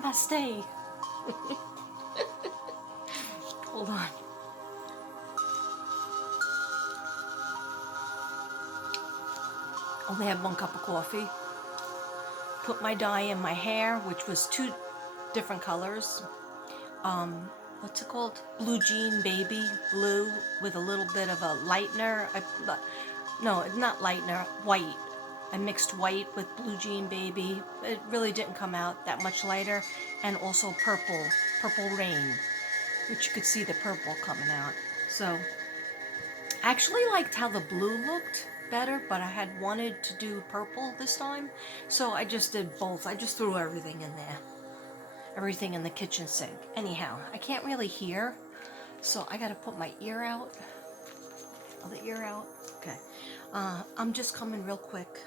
Namaste. Hold on. Only had 1 cup of coffee. Put my dye in my hair, which was 2 different colors. What's it called? Blue Jean Baby Blue with a little bit of a lightener. No, not lightener, white. I mixed white with Blue Jean Baby. It really didn't come out that much lighter. And also Purple Rain, which you could see the purple coming out. So, I actually liked how the blue looked better, but I had wanted to do purple this time. So I just did both. I just threw everything in there. Everything in the kitchen sink. Anyhow, I can't really hear, so I gotta put my ear out. Oh, the ear out? Okay. I'm just coming real quick.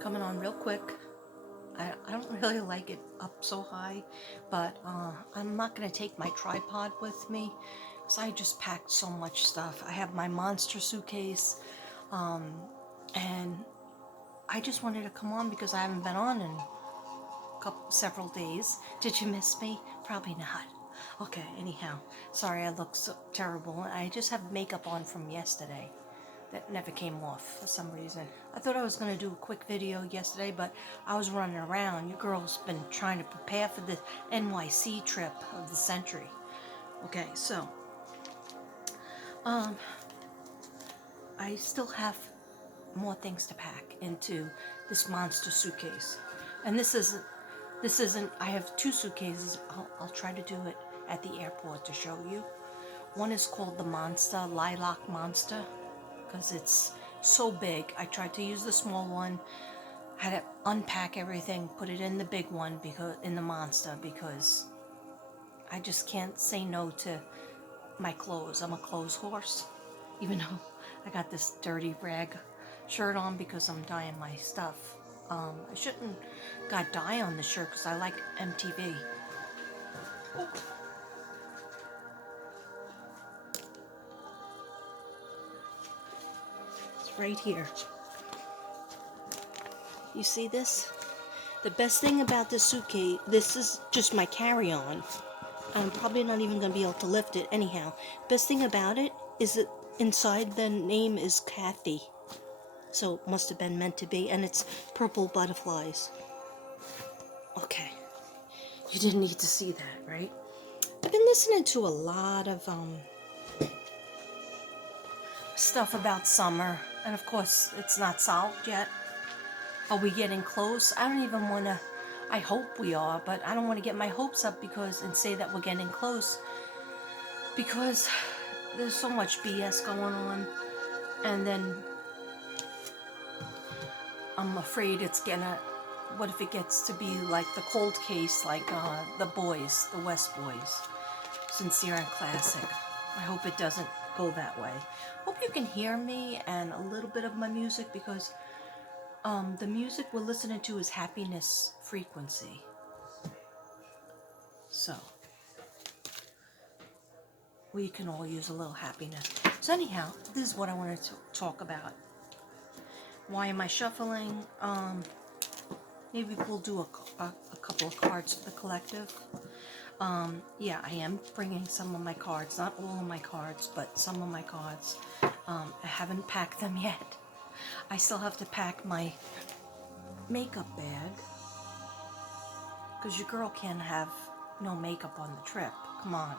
Coming on real quick. I don't really like it up so high, but I'm not gonna take my tripod with me because I just packed so much stuff. I have my monster suitcase, and I just wanted to come on because I haven't been on in several days. Did you miss me? Probably not. Okay, anyhow, sorry I look so terrible. I just have makeup on from yesterday that never came off for some reason. I thought I was going to do a quick video yesterday, but I was running around. Your girl's been trying to prepare for the NYC trip of the century. Okay, so I still have more things to pack into this monster suitcase. And this isn't, I have 2 suitcases. I'll try to do it at the airport to show you. One is called the Monster, Lilac Monster, because it's so big. I tried to use the small one, had to unpack everything, put it in the big one, because in the Monster, because I just can't say no to my clothes. I'm a clothes horse, even though I got this dirty rag shirt on because I'm dyeing my stuff. I shouldn't got dye on the shirt because I like MTV. Oh. It's right here. You see this? The best thing about this suitcase, this is just my carry-on. I'm probably not even going to be able to lift it anyhow. Best thing about it is that inside the name is Kathy. So it must have been meant to be. And it's purple butterflies. Okay. You didn't need to see that, right? I've been listening to a lot of stuff about summer. And of course, it's not solved yet. Are we getting close? I don't even want to... I hope we are, but I don't want to get my hopes up and say that we're getting close, because there's so much BS going on, and then I'm afraid it's gonna, what if it gets to be like the cold case, like the boys, the West Boys, Sincere and Classic. I hope it doesn't go that way. Hope you can hear me and a little bit of my music, because the music we're listening to is happiness frequency. So we can all use a little happiness. So anyhow, this is what I wanted to talk about. Why am I shuffling? Maybe we'll do a couple of cards for the collective. Yeah, I am bringing some of my cards. Not all of my cards, but some of my cards. I haven't packed them yet. I still have to pack my makeup bag, because your girl can't have no makeup on the trip. Come on.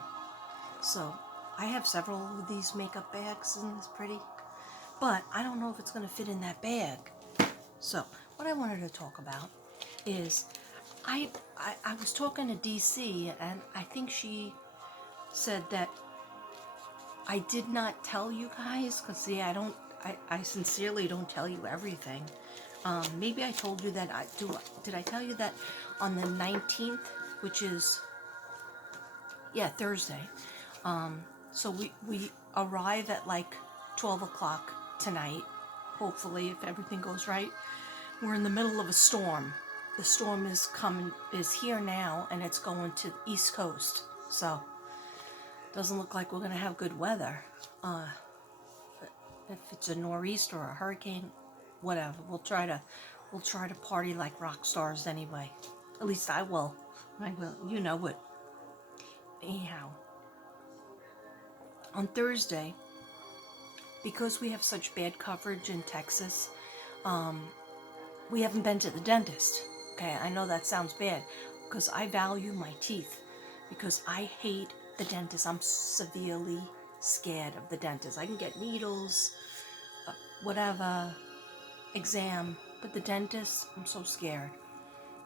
So I have several of these makeup bags, and it's pretty, but I don't know if it's going to fit in that bag. So what I wanted to talk about is I was talking to DC, and I think she said that I did not tell you guys, because see, I sincerely don't tell you everything. Maybe I told you that did I tell you that on the 19th, which is, yeah, Thursday. So we arrive at like 12 o'clock tonight, hopefully, if everything goes right. We're in the middle of a storm. The storm is here now, and it's going to the East Coast. So doesn't look like we're gonna have good weather. If it's a nor'easter or a hurricane, whatever, we'll try to party like rock stars anyway. At least I will. I will. You know it. Anyhow, on Thursday, because we have such bad coverage in Texas, we haven't been to the dentist. Okay, I know that sounds bad because I value my teeth because I hate the dentist. I'm severely scared of the dentist. I can get needles, whatever, exam, but the dentist, I'm so scared.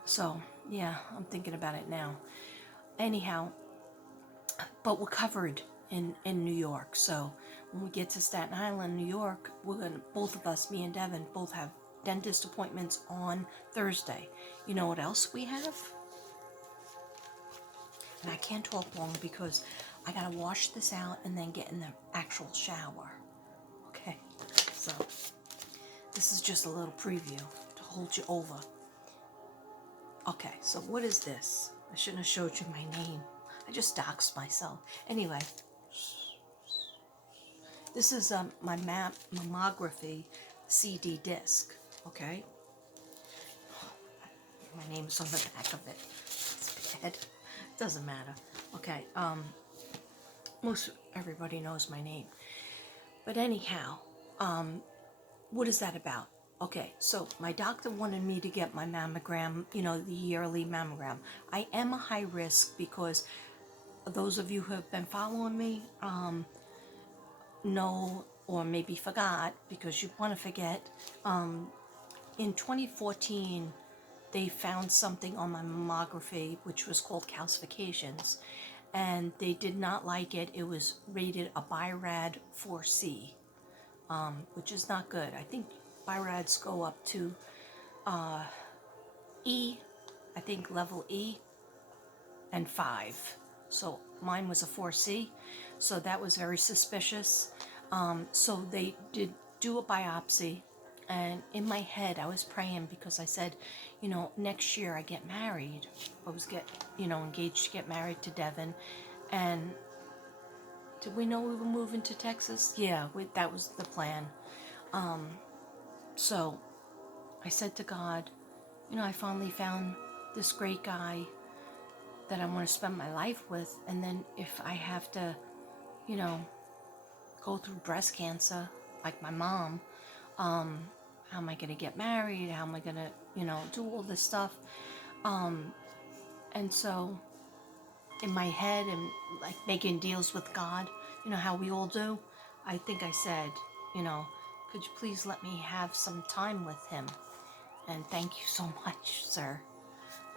So, yeah, I'm thinking about it now. Anyhow, but we're covered in New York. So when we get to Staten Island, New York, we're gonna, both of us, me and Devin, both have dentist appointments on Thursday. You know what else we have? And I can't talk long because I gotta wash this out and then get in the actual shower. Okay, so this is just a little preview to hold you over. Okay, so what is this? I shouldn't have showed you my name. I just doxed myself. Anyway, this is my mammography CD disc. Okay, my name's on the back of it. It's bad. Doesn't matter. Okay, most everybody knows my name. But anyhow, what is that about? Okay, so my doctor wanted me to get my mammogram, you know, the yearly mammogram. I am a high risk because those of you who have been following me know or maybe forgot, because you want to forget, in 2014 they found something on my mammography which was called calcifications, and they did not like it. It was rated a BIRAD 4C, which is not good. I think BIRADs go up to E, I think level E and 5. So mine was a 4C, so that was very suspicious. So they did do a biopsy, and in my head I was praying because I said, you know, next year I get married. I was engaged to get married to Devin, and did we know we were moving to Texas? Yeah, that was the plan. So I said to God, you know, I finally found this great guy that I want to spend my life with, and then if I have to, you know, go through breast cancer like my mom, how am I going to get married? How am I going to, you know, do all this stuff? And so in my head and like making deals with God, you know, how we all do, I think I said, you know, could you please let me have some time with him? And thank you so much, sir.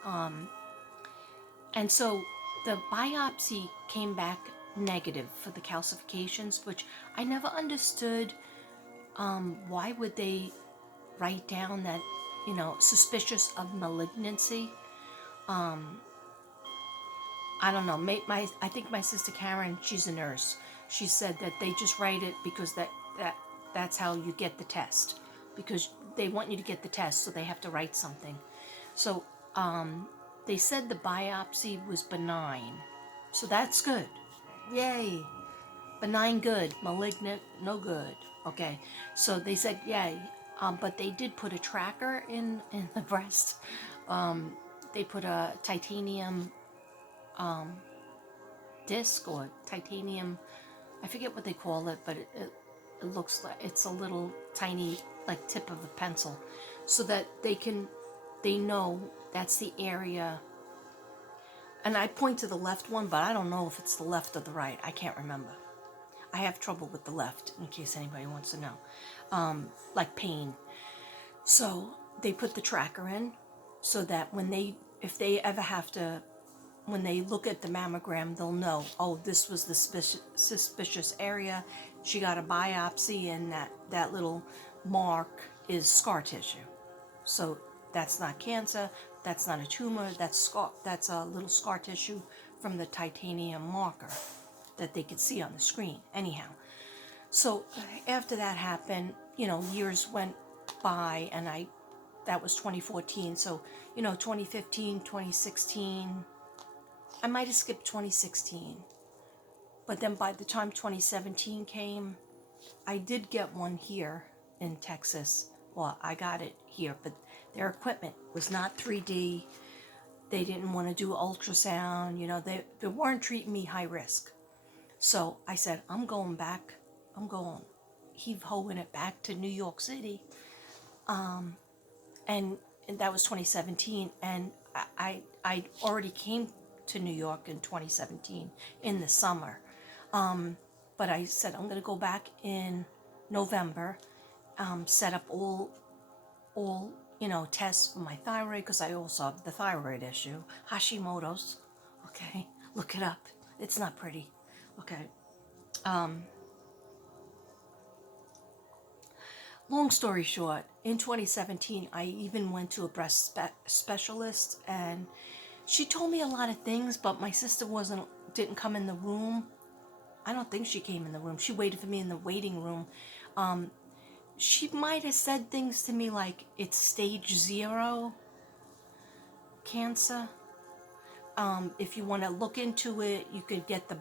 And so the biopsy came back negative for the calcifications, which I never understood. Why would they write down that, you know, suspicious of malignancy? I don't know. I think my sister Karen, she's a nurse. She said that they just write it because that's how you get the test, because they want you to get the test, so they have to write something. So they said the biopsy was benign, so that's good. Yay! Benign, good. Malignant, no good. Okay, so they said yay, but they did put a tracker in the breast. They put a titanium disc or titanium, I forget what they call it, but it looks like it's a little tiny like tip of a pencil, so that they know that's the area. And I point to the left one, but I don't know if it's the left or the right. I can't remember. I have trouble with the left, in case anybody wants to know, like pain. So they put the tracker in so that if they ever have to, when they look at the mammogram, they'll know, oh, this was the suspicious area. She got a biopsy, and that little mark is scar tissue. So that's not cancer, that's not a tumor, that's a little scar tissue from the titanium marker that they could see on the screen. Anyhow, so after that happened, you know, years went by, and that was 2014. So, you know, 2015, 2016, I might have skipped 2016. But then by the time 2017 came, I did get one here in Texas. Well, I got it here, but their equipment was not 3D. They didn't want to do ultrasound. You know, they weren't treating me high risk. So I said, I'm going back. I'm going heave-hoeing it back to New York City. And that was 2017. And I already came to New York in 2017 in the summer. But I said, I'm going to go back in November, set up all tests for my thyroid, because I also have the thyroid issue, Hashimoto's. Okay, look it up. It's not pretty. Okay. Long story short, in 2017, I even went to a breast specialist, and she told me a lot of things, but my sister didn't come in the room. I don't think she came in the room. She waited for me in the waiting room. She might have said things to me like it's stage 0 cancer. If you want to look into it, you could get the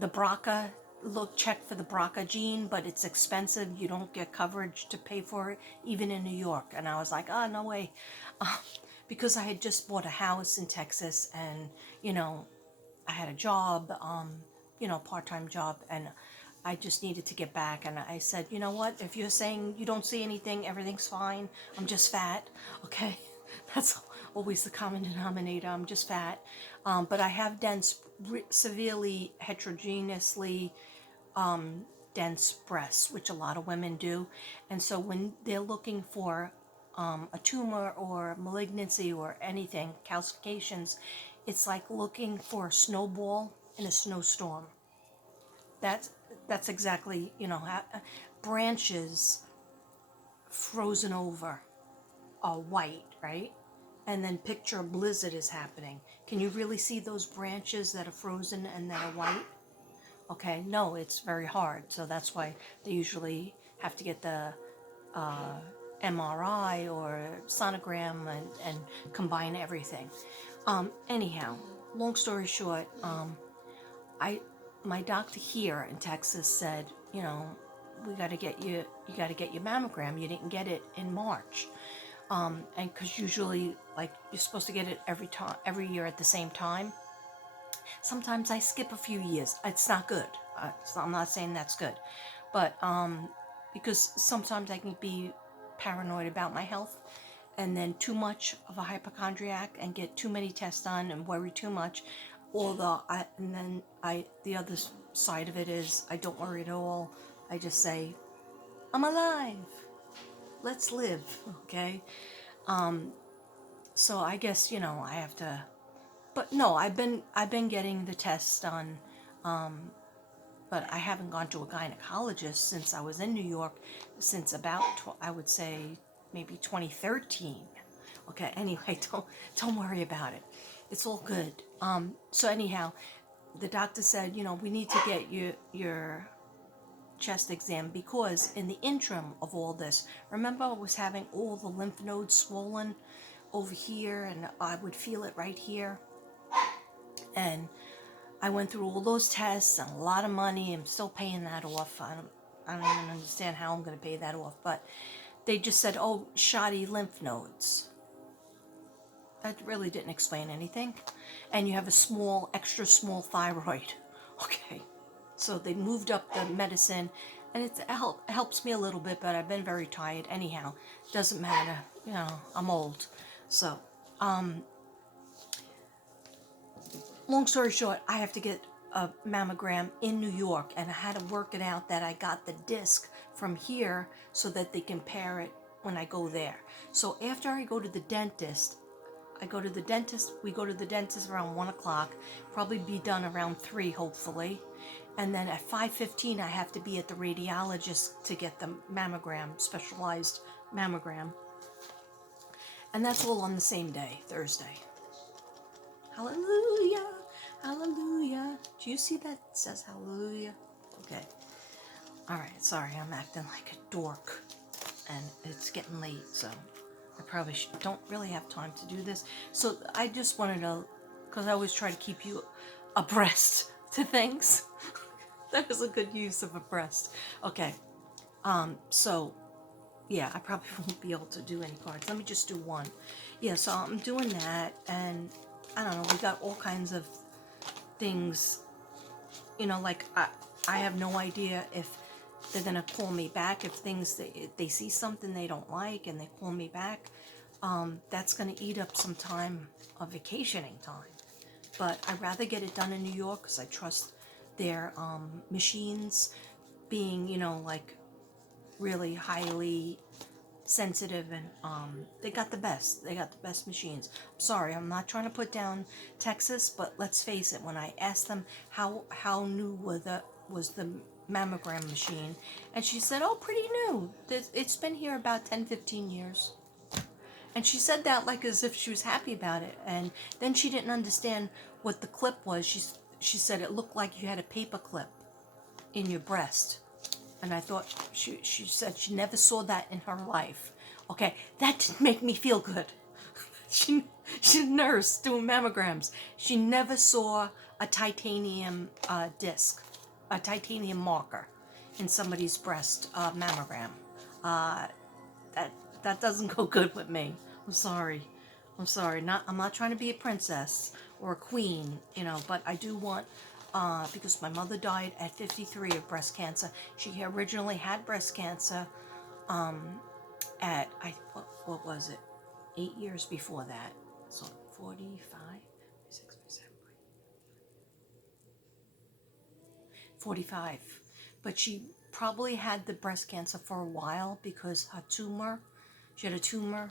BRCA, check for the BRCA gene, but it's expensive. You don't get coverage to pay for it, even in New York. And I was like, oh, no way. Because I had just bought a house in Texas, and, I had a job, part-time job, and I just needed to get back. And I said, you know what, if you're saying you don't see anything, everything's fine, I'm just fat, okay? That's always the common denominator. I'm just fat. But I have severely heterogeneously dense breasts, which a lot of women do. And so when they're looking for a tumor or malignancy or anything, calcifications, it's like looking for a snowball in a snowstorm. That's exactly, branches frozen over are white, right? And then picture a blizzard is happening. Can you really see those branches that are frozen and that are white? Okay, no, it's very hard. So that's why they usually have to get the MRI or sonogram and combine everything. Anyhow, long story short, I my doctor here in Texas said, we got to get you got to get your mammogram. You didn't get it in March. And because usually, like, you're supposed to get it every year at the same time. Sometimes I skip a few years. It's not good. So I'm not saying that's good, but because sometimes I can be paranoid about my health, and then too much of a hypochondriac and get too many tests done and worry too much. The other side of it is I don't worry at all. I just say, I'm alive. Let's live, okay? So I guess I have to. But no, I've been getting the tests done, but I haven't gone to a gynecologist since I was in New York, since about I would say maybe 2013. Okay, anyway, don't worry about it. It's all good. So anyhow, the doctor said, we need to get your chest exam, because in the interim of all this, remember I was having all the lymph nodes swollen over here, and I would feel it right here. And I went through all those tests and a lot of money. I'm still paying that off. I don't even understand how I'm going to pay that off. But they just said, oh, shoddy lymph nodes. That really didn't explain anything. And you have a extra small thyroid. Okay. So they moved up the medicine, and it helps me a little bit, but I've been very tired. Anyhow, doesn't matter. I'm old. So, long story short, I have to get a mammogram in New York, and I had to work it out that I got the disc from here so that they compare it when I go there. So after I go to the dentist, we go to the dentist around 1 o'clock, probably be done around 3, hopefully. And then at 5:15, I have to be at the radiologist to get the mammogram, specialized mammogram. And that's all on the same day, Thursday. Hallelujah, hallelujah. Do you see that? It says hallelujah. Okay. All right, sorry, I'm acting like a dork. And it's getting late, so I probably don't really have time to do this. So I just wanted to, because I always try to keep you abreast to things. That is a good use of abreast. Okay, so yeah, I probably won't be able to do any cards. Let me just do one. Yeah, so I'm doing that, and I don't know, we got all kinds of things, you know, like I have no idea if they're gonna call me back, if they see something they don't like and they call me back. That's gonna eat up some time of vacationing time. But I'd rather get it done in New York because I trust their machines being, you know, like really highly sensitive, and they got the best. They got the best machines. I'm sorry, I'm not trying to put down Texas, but let's face it. When I asked them how new was the mammogram machine, and she said, "Oh, pretty new. It's been here about 10-15 years." And she said that like as if she was happy about it. And then she didn't understand what the clip was. She said it looked like you had a paper clip in your breast. And I thought, she said she never saw that in her life. Okay, that didn't make me feel good. She's a nurse doing mammograms. She never saw a titanium disc, a titanium marker in somebody's breast mammogram. That that doesn't go good with me. I'm sorry. I'm sorry. I'm not trying to be a princess or a queen, you know, but I do want, because my mother died at 53 of breast cancer. She originally had breast cancer at, what was it? 8 years before that. So 45, 6, 7, 45. But she probably had the breast cancer for a while because she had a tumor,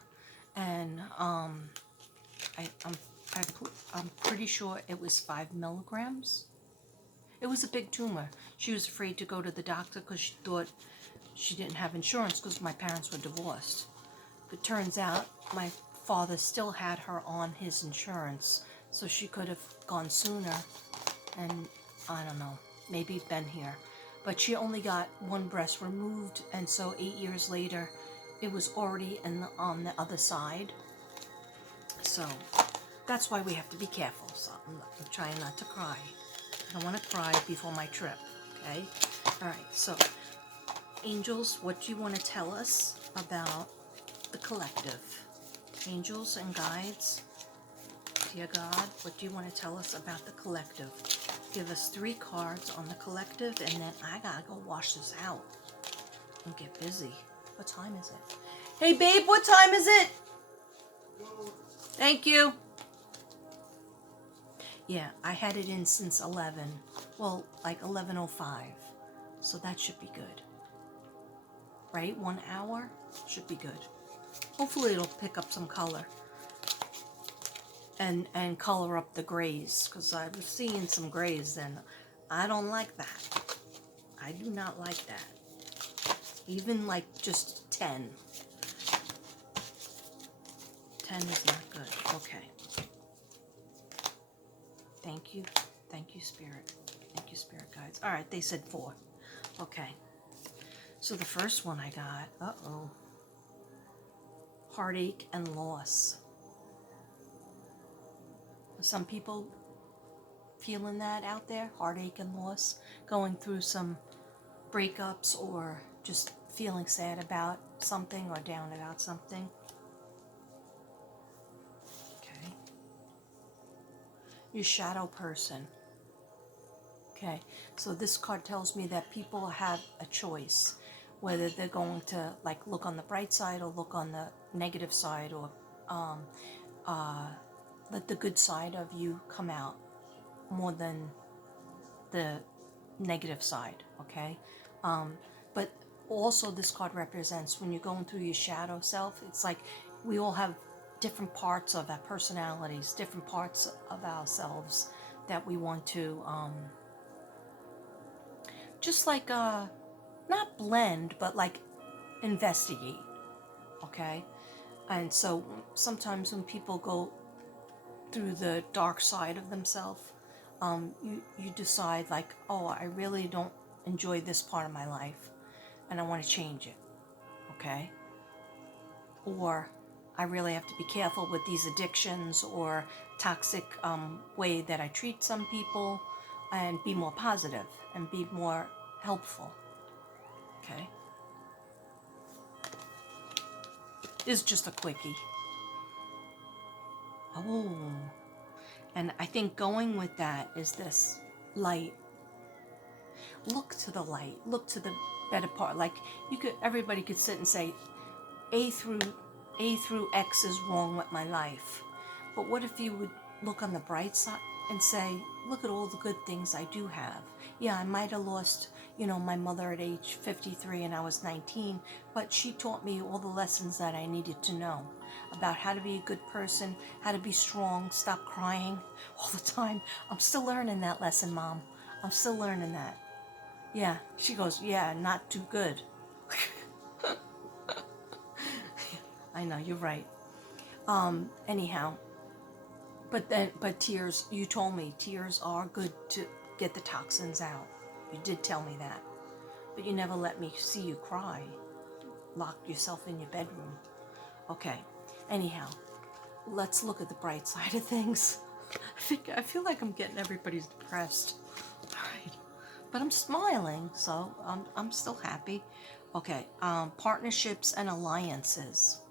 and I, I'm, I'm pretty sure it was 5 milligrams. It was a big tumor. She was afraid to go to the doctor because she thought she didn't have insurance because my parents were divorced. But turns out my father still had her on his insurance, so she could have gone sooner, and I don't know, maybe been here. But she only got one breast removed, and so 8 years later, it was already on the other side. So that's why we have to be careful. So I'm trying not to cry. I don't want to cry before my trip. Okay? All right. So, angels, what do you want to tell us about the collective? Angels and guides, dear God, what do you want to tell us about the collective? Give us 3 cards on the collective, and then I gotta go wash this out and get busy. What time is it? Hey, babe, what time is it? Thank you. Yeah, I had it in since 11. Well, like 11:05. So that should be good. Right? 1 hour should be good. Hopefully it'll pick up some color. And color up the grays, because I was seeing some grays, and I don't like that. I do not like that. Even like just 10. 10 is not good. Okay. Thank you. Thank you, Spirit. Thank you, Spirit Guides. All right, they said 4. Okay. So the first one I got, heartache and loss. Some people feeling that out there, heartache and loss, going through some breakups or just feeling sad about something or down about something. Okay. Your shadow person. Okay, so this card tells me that people have a choice, whether they're going to like look on the bright side or look on the negative side, or let the good side of you come out more than the negative side. Okay, but also this card represents when you're going through your shadow self. It's like we all have different parts of our personalities, different parts of ourselves that we want to just like not blend, but like investigate. Okay, and so sometimes when people go through the dark side of themselves, you decide like, oh, I really don't enjoy this part of my life and I want to change it. Okay, or I really have to be careful with these addictions or toxic way that I treat some people, and be more positive and be more helpful. Okay. is just a quickie. Oh, and I think going with that is this light. Look to the light. Look to the better part. Like everybody could sit and say, A through X is wrong with my life. But what if you would look on the bright side and say, look at all the good things I do have. Yeah, I might have lost, my mother at age 53 and I was 19, but she taught me all the lessons that I needed to know about how to be a good person, how to be strong, stop crying all the time. I'm still learning that lesson, Mom. I'm still learning that. Yeah, she goes, yeah, not too good. I know, you're right. Anyhow, but tears, you told me tears are good to get the toxins out. You did tell me that. But you never let me see you cry. Locked yourself in your bedroom. Okay. Anyhow, let's look at the bright side of things. I feel like I'm getting everybody's depressed. All right. But I'm smiling, so I'm still happy. Okay. Partnerships and alliances.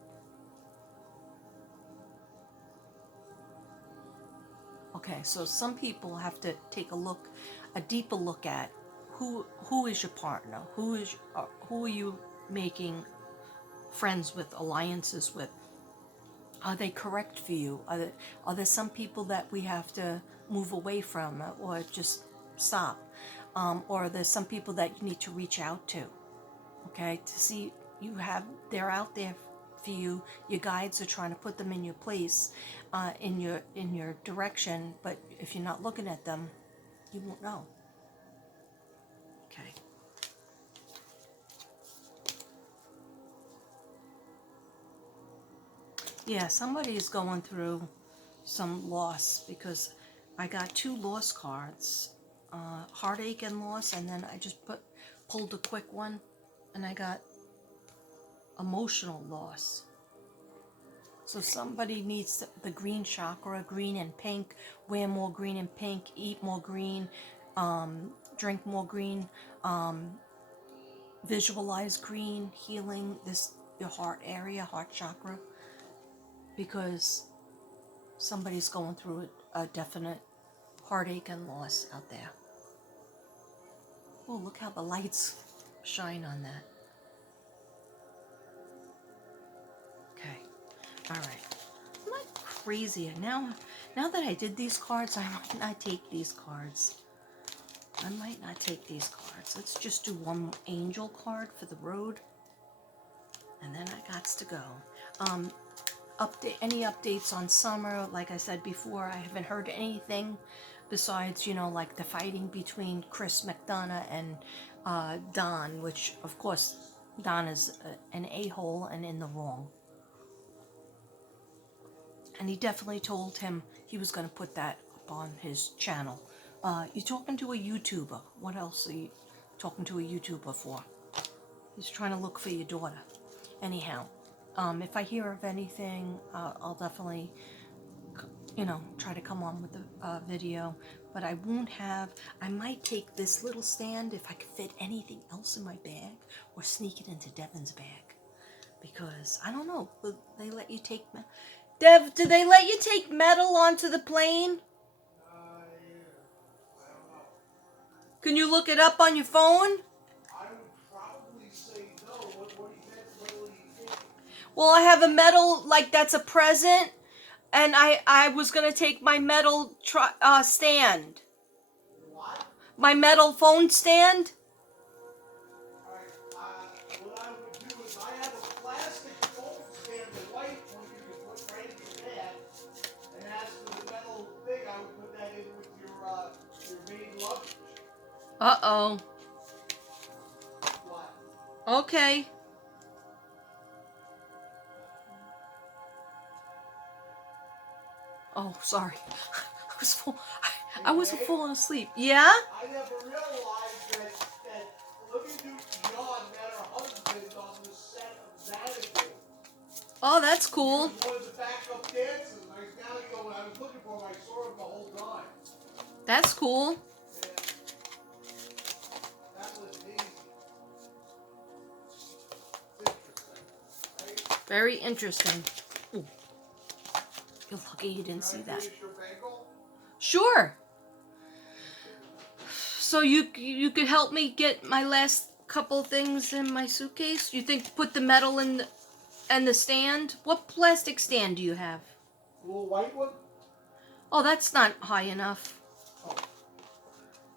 Okay, so some people have to take a deeper look at who is your partner, who are you making friends with, alliances with. Are they correct for you? Are there some people that we have to move away from or just stop? Or are there some people that you need to reach out to? Okay, to see they're out there for you. Your guides are trying to put them in your place, in your direction. But if you're not looking at them, you won't know. Okay. Yeah, somebody's going through some loss because I got 2 loss cards, heartache and loss, and then I just pulled a quick one, and I got emotional loss. So somebody needs the green chakra, green and pink, wear more green and pink, eat more green, drink more green, visualize green, healing your heart area, heart chakra, because somebody's going through a definite heartache and loss out there. Oh, look how the lights shine on that. Okay, all right. I'm not crazy. Now that I did these cards, I might not take these cards. Let's just do one angel card for the road, and then I got to go. Any updates on summer? Like I said before, I haven't heard anything besides, like the fighting between Chris McDonough and Don, which of course Don is an a-hole and in the wrong. And he definitely told him he was going to put that up on his channel. You're talking to a YouTuber. What else are you talking to a YouTuber for? He's trying to look for your daughter. Anyhow, if I hear of anything, I'll definitely, try to come on with the video. But I might take this little stand if I could fit anything else in my bag or sneak it into Devin's bag. Because, I don't know, will they let you take... Dev, do they let you take metal onto the plane? Yeah. I don't know. Can you look it up on your phone? I would probably say no. What do you think? Well, I have a metal, like that's a present, and I was going to take my metal stand. What? My metal phone stand? Alright, what I would do is I have a plastic phone stand, the white one you can put right in your bag. And as for the metal thing, I would put that in with your main luggage. Uh-oh. What? Okay. Oh, sorry. I wasn't falling asleep. Yeah? I never realized that Olivia Newton-John met her husband on the set of Xanadu. Oh, that's cool. He was one of the backup dancers. When I was looking for him, I saw him the whole time. That's cool. Yeah. That was neat. It's interesting, right? Very interesting. Ooh. You're lucky you didn't see that. Finish your bagel? Sure. So you could help me get my last couple things in my suitcase? You think put the metal in and the stand? What plastic stand do you have? A little white one? Oh, that's not high enough. Oh.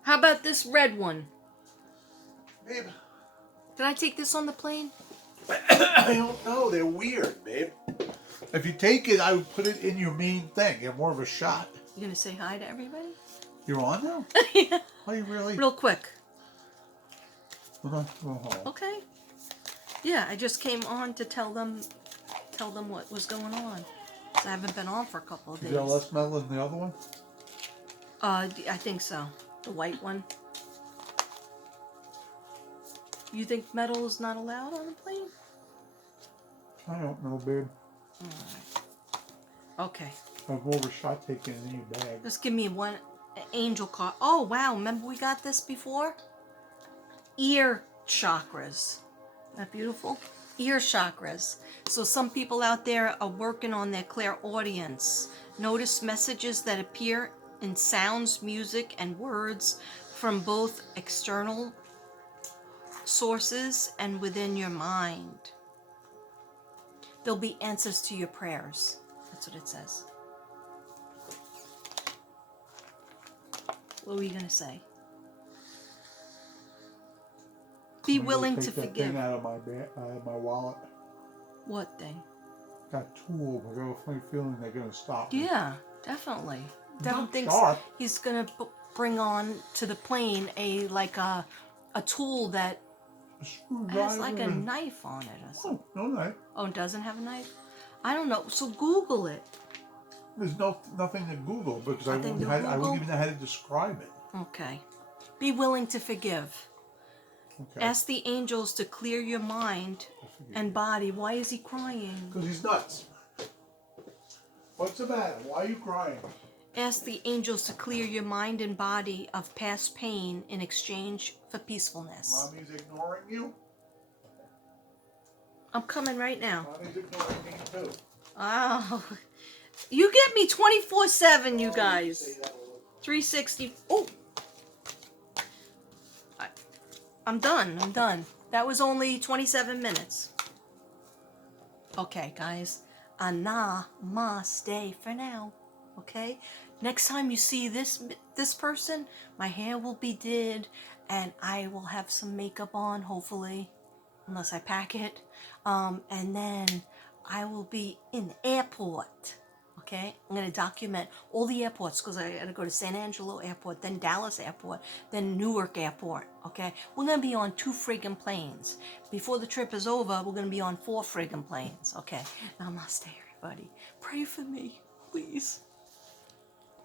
How about this red one? Babe, Did I take this on the plane? I don't know. They're weird, babe. If you take it, I would put it in your main thing. You have more of a shot. You gonna say hi to everybody? You're on now? Yeah. Are you really? Real quick. We're not going home. Okay. Yeah, I just came on to tell them what was going on. 'Cause I haven't been on for a couple of Is days. there less metal than the other one? I think so. The white one. You think metal is not allowed on the plane? I don't know, babe. Alright. Okay. I have more of a shot taken in your bag. Just give me one angel card. Oh, wow. Remember we got this before? Ear chakras. Isn't that beautiful? Ear chakras. So some people out there are working on their clairaudience. Notice messages that appear in sounds, music, and words from both external sources and within your mind. There'll be answers to your prayers. That's what it says. What were you going to say? Be I'm gonna willing take to that forgive. thing out of my wallet. What thing? Got tools. I got a funny feeling they're gonna stop me. Yeah, definitely. Devin Not thinks sharp. he's gonna bring on to the plane a tool that A has screwdriver. like a and- knife on it or something. Oh, no knife. Oh, it doesn't have a knife? I don't know. So Google it. There's nothing to Google because I Nothing wouldn't, to I Google? wouldn't even know how to describe it. Okay. Be willing to forgive. Okay. Ask the angels to clear your mind and body. Why is he crying? Because he's nuts. What's the matter? Why are you crying? Ask the angels to clear your mind and body of past pain in exchange for peacefulness. Mommy's ignoring you? I'm coming right now. Mommy's ignoring me too. Oh, you get me 24/7, you guys. Say that a little. 360. Oh, I'm done. That was only 27 minutes. Okay, guys. Namaste for now. Okay? Next time you see this person, my hair will be did, and I will have some makeup on, hopefully, unless I pack it. And then I will be in the airport. Okay? I'm going to document all the airports because I got to go to San Angelo Airport, then Dallas Airport, then Newark Airport. Okay? We're going to be on 2 friggin' planes. Before the trip is over, we're going to be on 4 friggin' planes. Okay? Namaste, everybody. Pray for me, please.